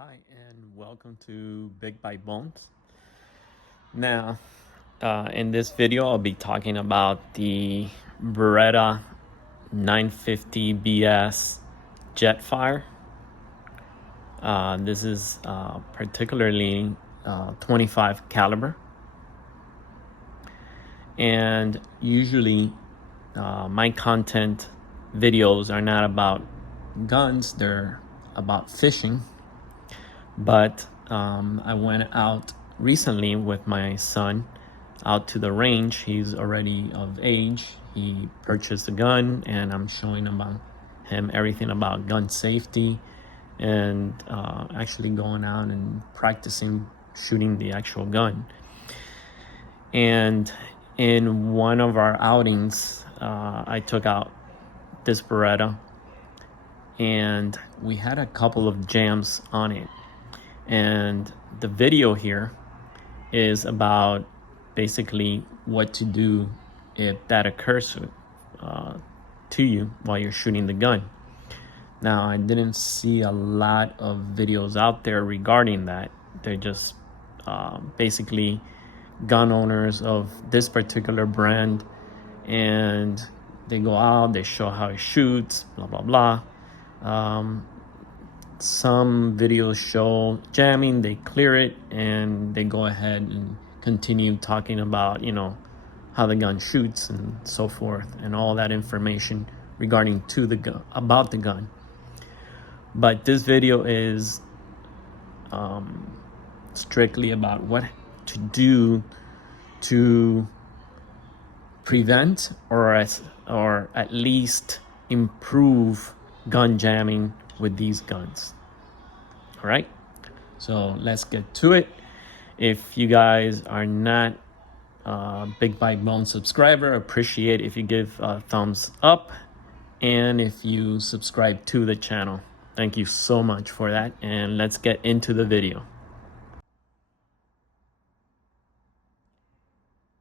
Hi, and welcome to Big Bite Bones. Now, in this video, I'll be talking about the Beretta 950 BS Jetfire. This is particularly 25 caliber. And usually my content videos are not about guns, they're about fishing. But I went out recently with my son out to the range. He's already of age. He purchased a gun, and I'm showing him everything about gun safety and actually going out and practicing shooting the actual gun. And in one of our outings, I took out this Beretta, and we had a couple of jams on it. And the video here is about basically what to do if that occurs to you while you're shooting the gun. Now, I didn't see a lot of videos out there regarding that. They're just basically gun owners of this particular brand, and they go out, they show how it shoots, blah, blah, blah. Some videos show jamming, they clear it, and they go ahead and continue talking about, how the gun shoots and so forth, and all that information regarding to the gun, about the gun. But this video is strictly about what to do to prevent or at least improve gun jamming with these guns. All right, so let's get to it. If you guys are not Big Bite Bone subscriber, appreciate if you give a thumbs up, and if you subscribe to the channel. Thank you so much for that, and let's get into the video.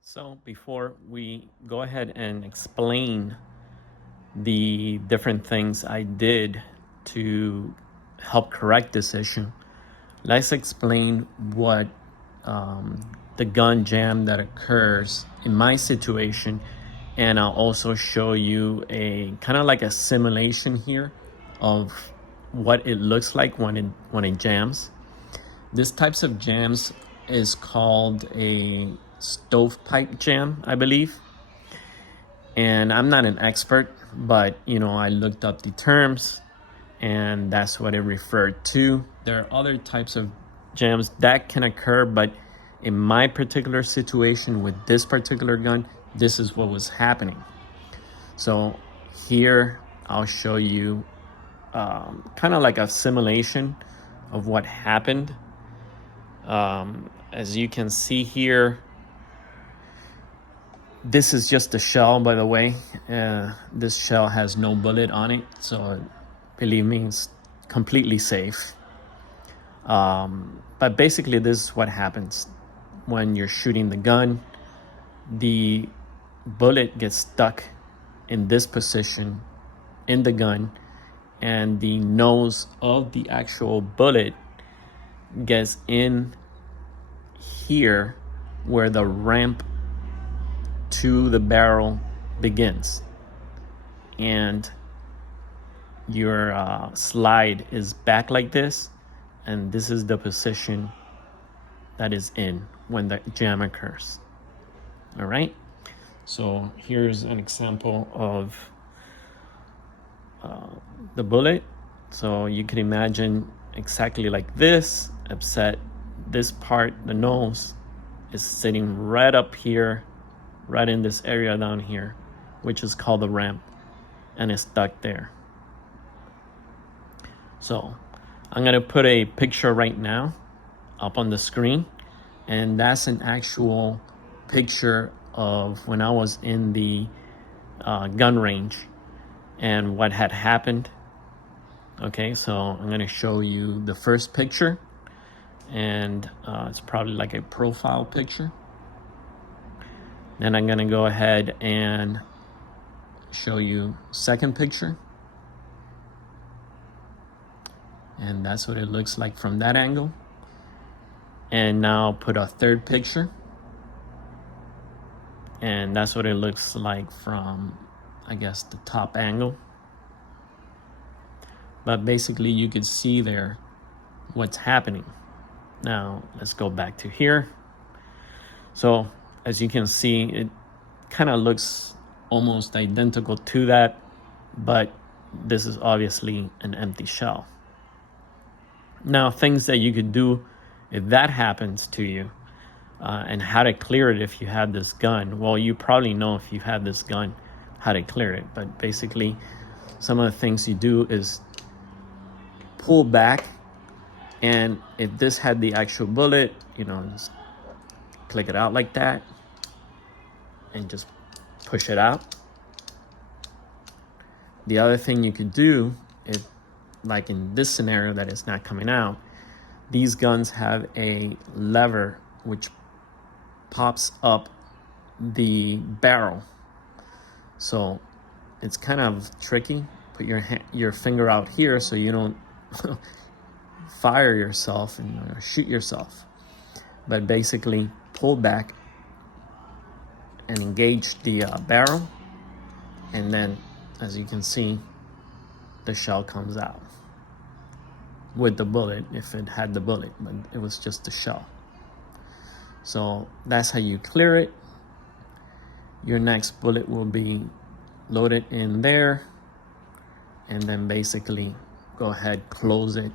So before we go ahead and explain the different things I did to help correct this issue, let's explain what the gun jam that occurs in my situation, and I'll also show you a kind of like a simulation here of what it looks like when it jams. This types of jams is called a stovepipe jam, I believe. And I'm not an expert, but I looked up the terms, and that's what it referred to. There are other types of jams that can occur, but in my particular situation with this particular gun, this is what was happening. So here I'll show you kind of like a simulation of what happened. As you can see here, this is just the shell, by the way. This shell has no bullet on it, so believe me, it's completely safe. But basically, this is what happens when you're shooting the gun. The bullet gets stuck in this position in the gun, and the nose of the actual bullet gets in here where the ramp to the barrel begins, and your slide is back like this, and this is the position that is in when the jam occurs. All right, so here's an example of the bullet. So you can imagine exactly like this, except this part, the nose, is sitting right up here, right in this area down here, which is called the ramp, and it's stuck there. So I'm gonna put a picture right now up on the screen, and that's an actual picture of when I was in the gun range and what had happened. Okay, so I'm gonna show you the first picture, and it's probably like a profile picture. Then I'm gonna go ahead and show you second picture. And that's what it looks like from that angle. And now put a third picture. And that's what it looks like from, I guess, the top angle. But basically you could see there what's happening. Now let's go back to here. So as you can see, it kind of looks almost identical to that, but this is obviously an empty shell. Now, things that you could do if that happens to you, and how to clear it if you have this gun. Well, you probably know if you have this gun how to clear it, but basically some of the things you do is pull back, and if this had the actual bullet, you know, just click it out like that and just push it out. The other thing you could do, if like in this scenario that it's not coming out, these guns have a lever which pops up the barrel. So it's kind of tricky. Put your finger out here so you don't fire yourself and shoot yourself. But basically pull back and engage the barrel, and then as you can see, the shell comes out with the bullet, if it had the bullet, but it was just the shell. So that's how you clear it. Your next bullet will be loaded in there, and then basically go ahead, close it,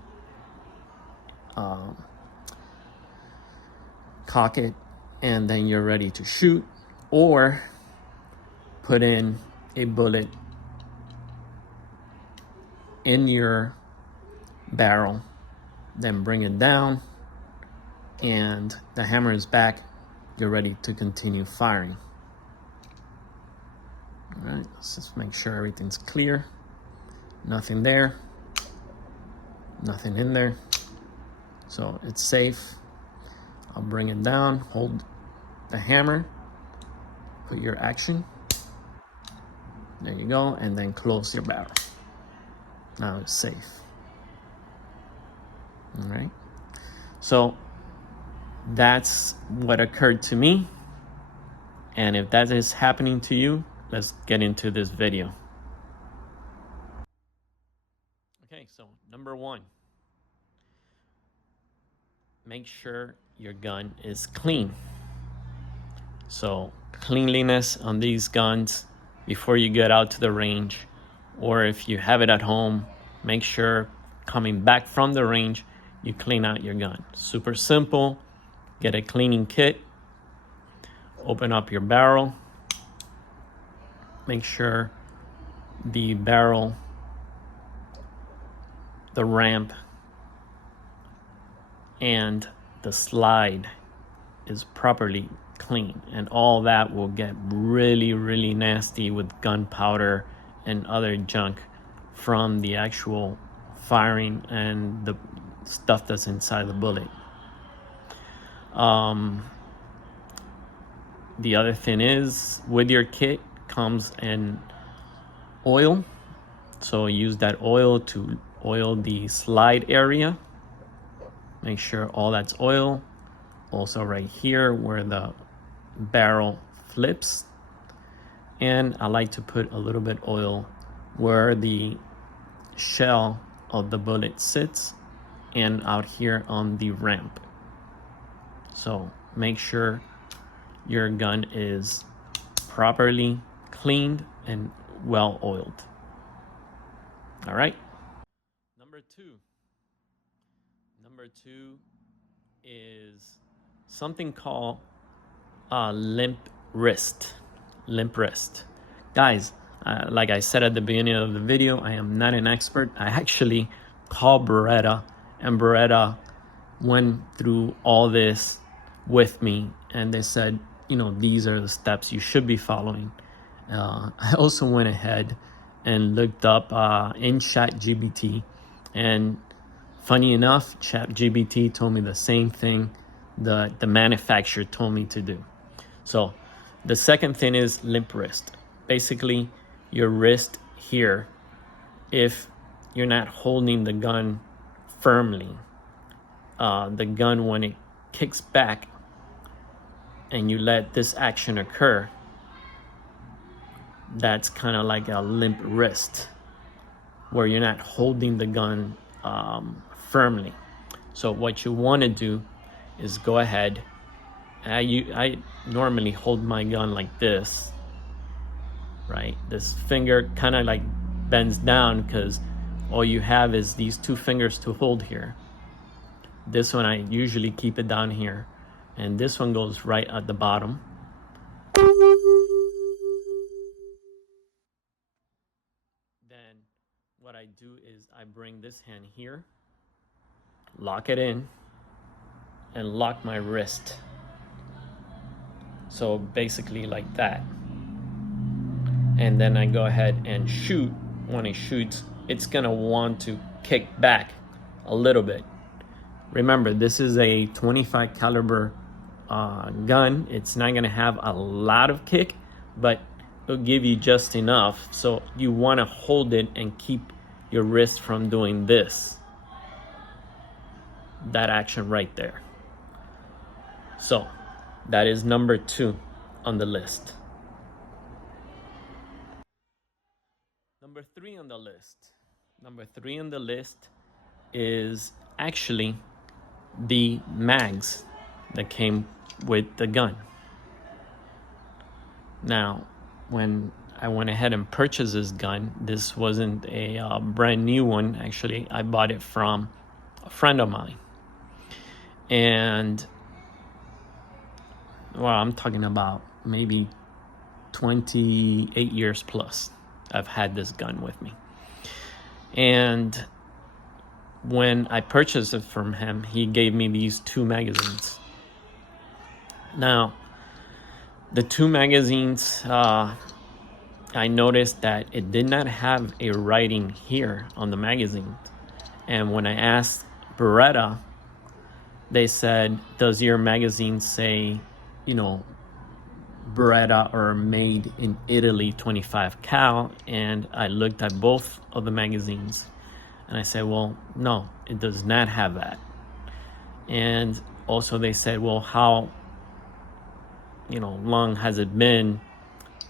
cock it, and then you're ready to shoot, or put in a bullet in your barrel, then bring it down, and the hammer is back. You're ready to continue firing. All right, let's just make sure everything's clear. Nothing there, nothing in there, so it's safe. I'll bring it down, hold the hammer, put your action, there you go, and then close your barrel. Now it's safe. All right, so that's what occurred to me, and if that is happening to you, let's get into this video. Okay, so number one, make sure your gun is clean. So cleanliness on these guns before you get out to the range, or if you have it at home, make sure coming back from the range you clean out your gun. Super simple. Get a cleaning kit, open up your barrel, make sure the barrel, the ramp, and the slide is properly clean, and all that will get really, really nasty with gunpowder and other junk from the actual firing and the stuff that's inside the bullet. The other thing is, with your kit comes an oil, so use that oil to oil the slide area. Make sure all that's oil. Also right here where the barrel flips, and I like to put a little bit oil where the shell of the bullet sits and out here on the ramp. So make sure your gun is properly cleaned and well oiled. All right. Number two is something called limp wrist. Guys, like I said at the beginning of the video, I am not an expert. I actually called Beretta, and Beretta went through all this with me, and they said, you know, these are the steps you should be following. I also went ahead and looked up in ChatGPT, and funny enough, ChatGPT told me the same thing that the manufacturer told me to do. So the second thing is limp wrist. Basically, your wrist here, if you're not holding the gun firmly. The gun, when it kicks back and you let this action occur, that's kind of like a limp wrist where you're not holding the gun firmly. So what you want to do is go ahead. I normally hold my gun like this, right? This finger kind of like bends down because all you have is these two fingers to hold here. This one I usually keep it down here, and this one goes right at the bottom. Then what I do is I bring this hand here, lock it in, and lock my wrist. So basically like that. And then I go ahead and shoot. When it shoots, it's gonna want to kick back a little bit. Remember, this is a 25 caliber gun. It's not gonna have a lot of kick, but it'll give you just enough. So you wanna hold it and keep your wrist from doing this. That action right there. So that is number 2 on the list. Number 3 on the list. Number 3 on the list is actually the mags that came with the gun. Now, when I went ahead and purchased this gun, this wasn't a brand new one. Actually, I bought it from a friend of mine. And, well, I'm talking about maybe 28 years plus I've had this gun with me. And when I purchased it from him, he gave me these 2 magazines. Now, the 2 magazines, I noticed that it did not have a writing here on the magazine. And when I asked Beretta, they said, does your magazine say, you know, Beretta or made in Italy 25 cal? And I looked at both of the magazines and I said, well, no, it does not have that. And also they said, well, how, you know, long has it been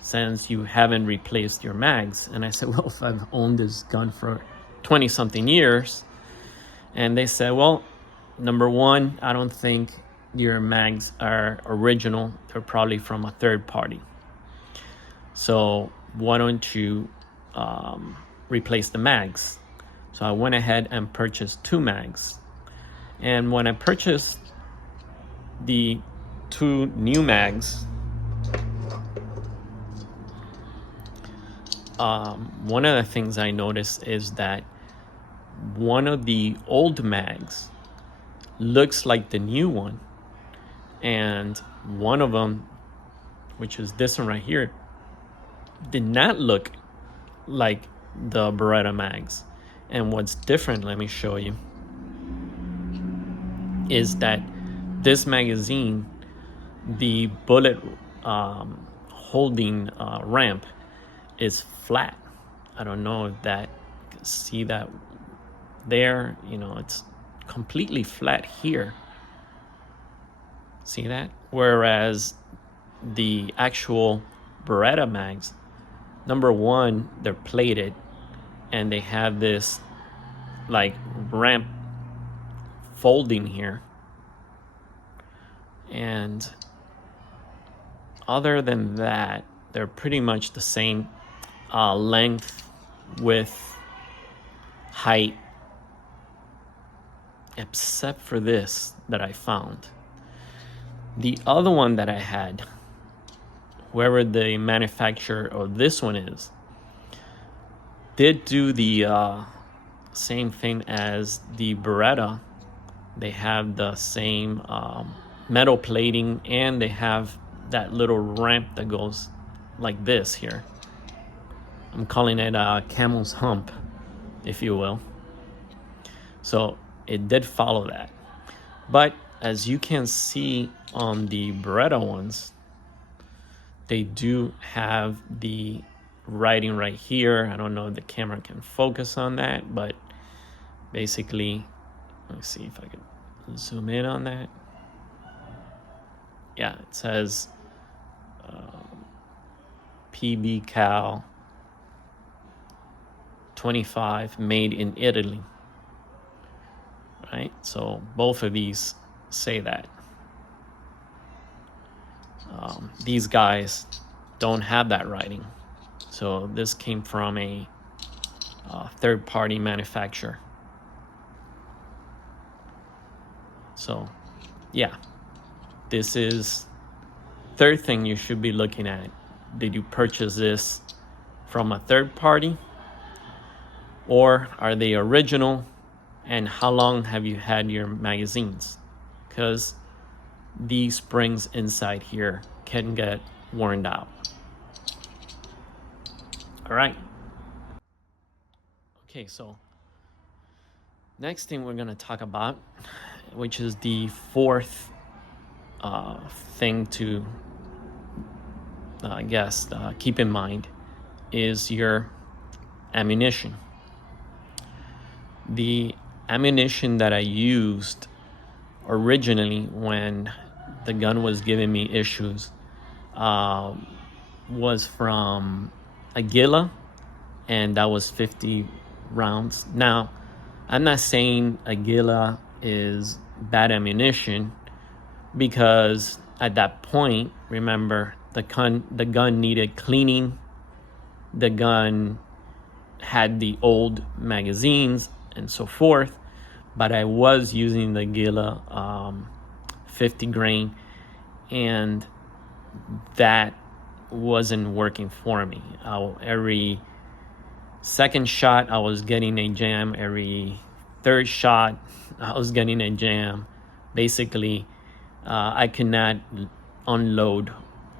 since you haven't replaced your mags? And I said, well, if I've owned this gun for 20 something years. And they said, well, number one, I don't think your mags are original. They're probably from a third party. So why don't you replace the mags? So I went ahead and purchased 2 mags. And when I purchased the 2 new mags, one of the things I noticed is that one of the old mags looks like the new one, and one of them, which is this one right here, did not look like the Beretta mags. And what's different, let me show you, is that this magazine, the bullet holding ramp is flat. I don't know if that, see that there, you know, it's completely flat here. See that? Whereas the actual Beretta mags, number one, they're plated and they have this like ramp folding here. And other than that, they're pretty much the same length, width, height, except for this that I found. The other one that I had, whoever the manufacturer of this one is, did do the same thing as the Beretta. They have the same metal plating, and they have that little ramp that goes like this here. I'm calling it a camel's hump, if you will. So it did follow that. But as you can see on the Beretta ones, they do have the writing right here. I don't know if the camera can focus on that, but basically Let me see if I can zoom in on that. Yeah, it says PB Cal 25 made in Italy, right? So both of these say that. These guys don't have that writing. So this came from a third-party manufacturer. So yeah, this is third thing you should be looking at. Did you purchase this from a third party, or are they original, and how long have you had your magazines? Because these springs inside here can get worn out. All right. Okay, so next thing we're gonna talk about, which is the fourth thing to keep in mind, is your ammunition. The ammunition that I used originally when the gun was giving me issues was from Aguila, and that was 50 rounds. Now, I'm not saying Aguila is bad ammunition, because at that point, remember, the gun needed cleaning. The gun had the old magazines and so forth, but I was using the Aguila 50 grain, and that wasn't working for me. Every second shot I was getting a jam. Every third shot I was getting a jam. Basically, I could not unload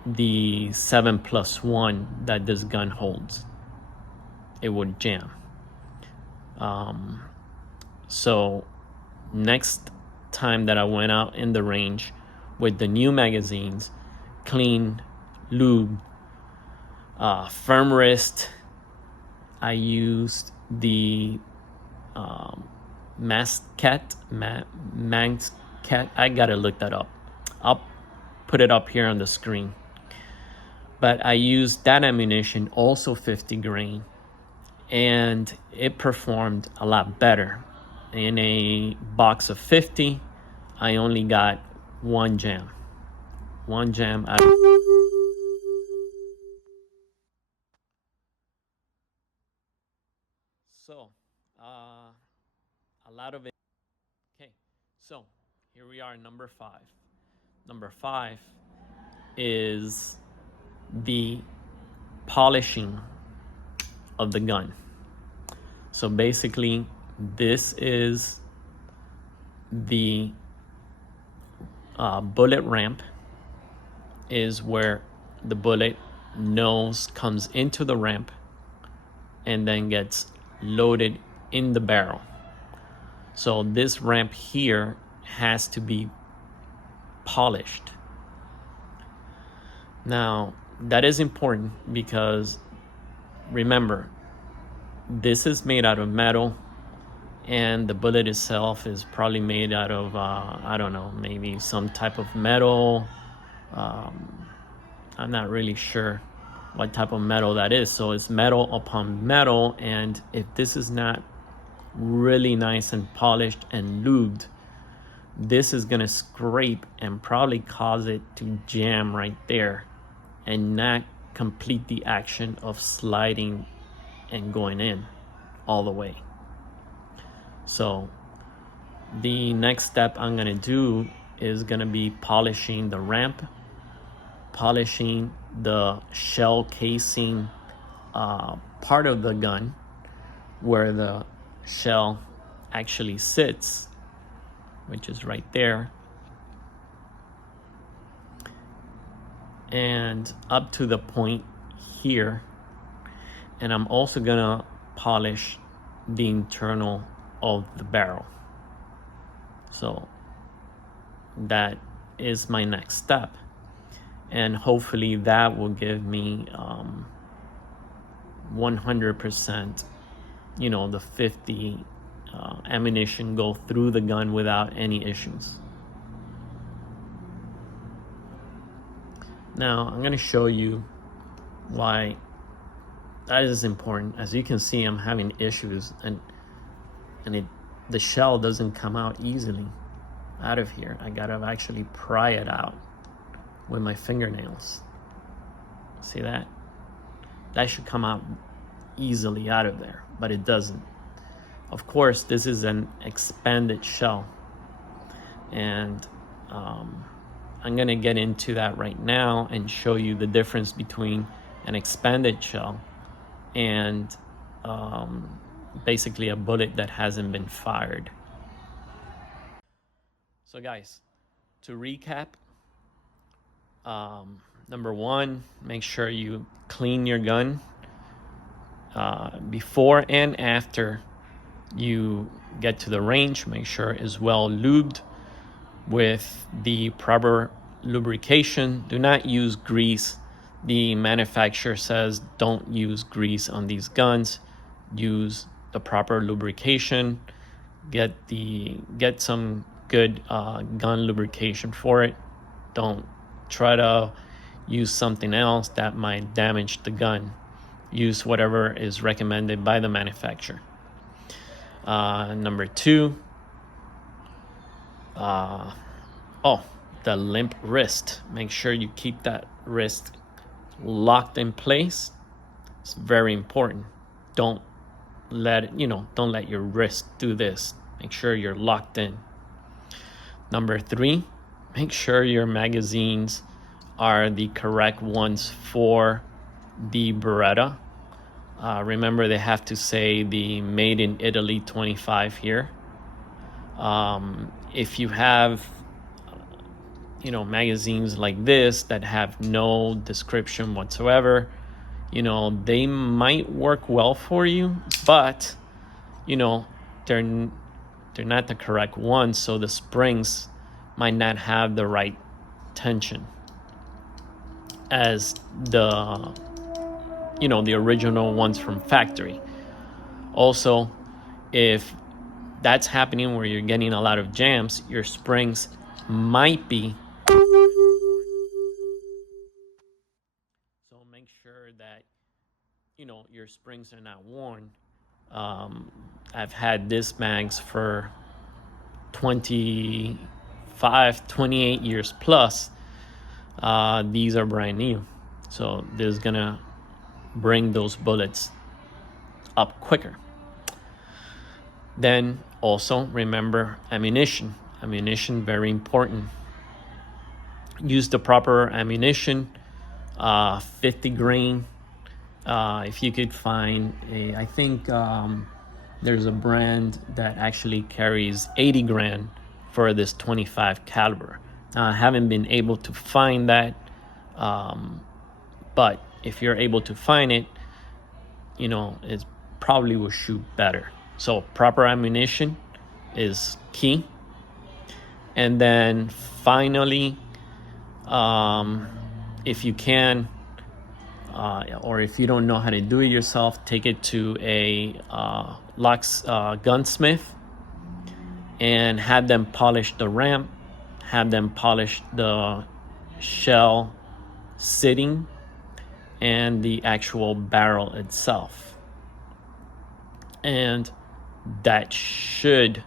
the 7+1 that this gun holds. It would jam. So next time that I went out in the range with the new magazines, clean, lube, firm wrist, I used the Mascat. I gotta look that up. I'll put it up here on the screen. But I used that ammunition, also 50 grain, and it performed a lot better. In a box of 50, I only got one jam. One jam out of... So, a lot of it. Okay, so here we are, number 5. Number 5 is the polishing of the gun. So basically, this is the bullet ramp, is where the bullet nose comes into the ramp and then gets loaded in the barrel. So this ramp here has to be polished. Now, that is important because, remember, this is made out of metal, and the bullet itself is probably made out of, I don't know, maybe some type of metal. I'm not really sure what type of metal that is. So it's metal upon metal, and if this is not really nice and polished and lubed, this is gonna scrape and probably cause it to jam right there and not complete the action of sliding and going in all the way. So the next step I'm gonna do is gonna be polishing the ramp, polishing the shell casing part of the gun where the shell actually sits, which is right there, and up to the point here. And I'm also gonna polish the internal of the barrel. So that is my next step, and hopefully that will give me 100%, the 50 ammunition go through the gun without any issues. Now I'm going to show you why that is important. As you can see, I'm having issues, and the shell doesn't come out easily out of here. I gotta actually pry it out with my fingernails. See that? That should come out easily out of there, but it doesn't. Of course, this is an expanded shell, and I'm gonna get into that right now and show you the difference between an expanded shell and basically a bullet that hasn't been fired. So guys, to recap, number one, make sure you clean your gun before and after you get to the range. Make sure it's well lubed with the proper lubrication. Do not use grease. The manufacturer says don't use grease on these guns. Use the proper lubrication. Get some good gun lubrication for it. Don't try to use something else that might damage the gun. Use whatever is recommended by the manufacturer. Number two, the limp wrist. Make sure you keep that wrist locked in place. It's very important. Don't let your wrist do this. Make sure you're locked in. Number three, make sure your magazines are the correct ones for the Beretta. Remember, they have to say the Made in Italy 25 here. If you have magazines like this that have no description whatsoever, they might work well for you, but they're not the correct ones, so the springs might not have the right tension as the original ones from factory. Also, if that's happening where you're getting a lot of jams, your springs might be. So make sure that your springs are not worn. I've had this mags for 28 years plus. These are brand new, so this is gonna bring those bullets up quicker. Then also remember ammunition. Ammunition, very important. Use the proper ammunition, 50 grain. If you could find I think there's a brand that actually carries 80 grain for this 25 caliber. Now, I haven't been able to find that, but if you're able to find it, it probably will shoot better. So proper ammunition is key. And then finally, if you can, or if you don't know how to do it yourself, take it to a gunsmith and have them polish the ramp, have them polish the shell sitting and the actual barrel itself. And that should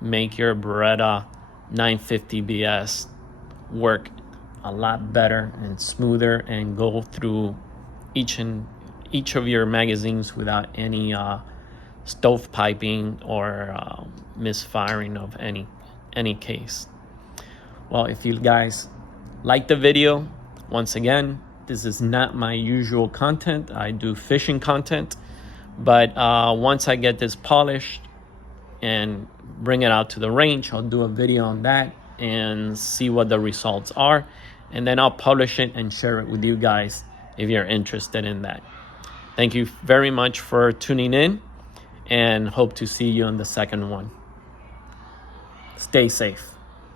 make your Beretta 950 BS work a lot better and smoother and go through each of your magazines without any stovepiping or misfiring of any case. Well, if you guys like the video, once again, this is not my usual content. I do fishing content, but once I get this polished and bring it out to the range, I'll do a video on that and see what the results are, and then I'll publish it and share it with you guys if you're interested in that. Thank you very much for tuning in, and hope to see you on the second one. Stay safe.